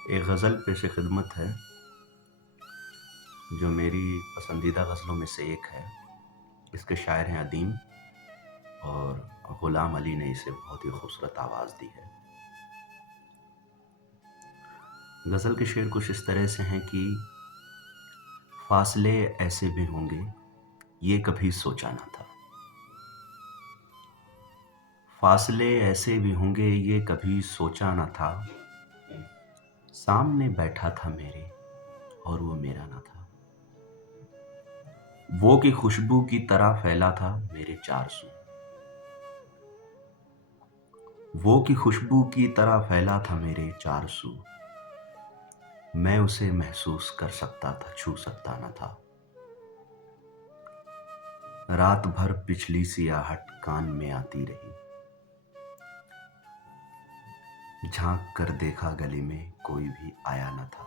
एक गज़ल पेश खिदमत है जो मेरी पसंदीदा गज़लों में से एक है। इसके शायर हैं अदीम और ग़ुलाम अली ने इसे बहुत ही खूबसूरत आवाज़ दी है। गज़ल के शेर कुछ इस तरह से हैं कि फ़ासले ऐसे भी होंगे ये कभी सोचा ना था। फ़ासले ऐसे भी होंगे ये कभी सोचा ना था। सामने बैठा था मेरे और वो मेरा ना था। वो की खुशबू की तरह फैला था मेरे चार सू। वो की खुशबू की तरह फैला था मेरे चार सू। मैं उसे महसूस कर सकता था, छू सकता न था। रात भर पिछली सी आहट कान में आती रही। झांक कर देखा गली में कोई भी आया न था।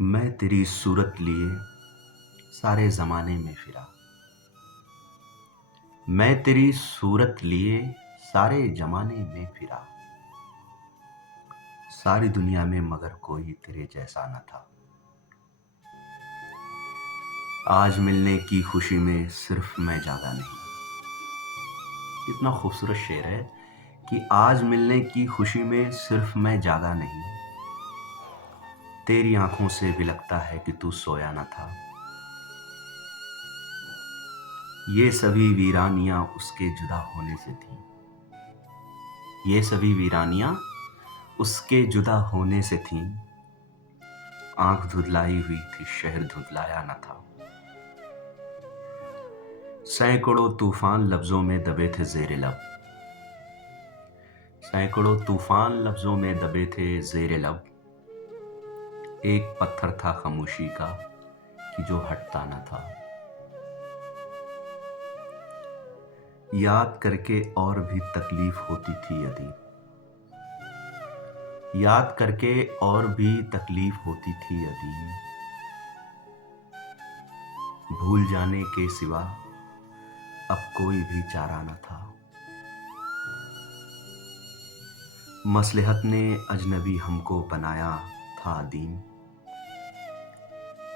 मैं तेरी सूरत लिए सारे जमाने में फिरा। मैं तेरी सूरत लिए सारे जमाने में फिरा। सारी दुनिया में मगर कोई तेरे जैसा न था। आज मिलने की खुशी में सिर्फ मैं जागा नहीं। कितना खूबसूरत शेर है कि आज मिलने की खुशी में सिर्फ मैं जागा नहीं। तेरी आंखों से भी लगता है कि तू सोया न था। ये सभी वीरानियां उसके जुदा होने से थी। ये सभी वीरानियां उसके जुदा होने से थीं। आंख धुधलाई हुई थी, शहर धुधलाया न था। सैकड़ों तूफान लफ्जों में दबे थे ज़ेरे लब। सैकड़ों तूफान लफ्जों में दबे थे ज़ेरे लब। एक पत्थर था खामोशी का कि जो हटता न था। याद करके और भी तकलीफ होती थी अदीम। याद करके और भी तकलीफ होती थी अदीम। भूल जाने के सिवा अब कोई भी चारा न था। मसलहत ने अजनबी हमको बनाया था अदीम।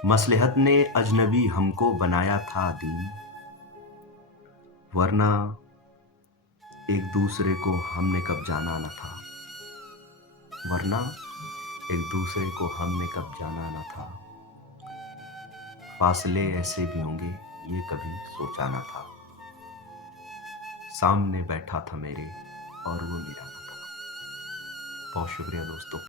मसलहत ने अजनबी हमको बनाया था अदीम। वरना एक दूसरे को हमने कब जाना न था। वरना एक दूसरे को हमने कब जाना न था। फासले ऐसे भी होंगे ये कभी सोचा न था। सामने बैठा था मेरे और वो मेरा न था। बहुत शुक्रिया दोस्तों।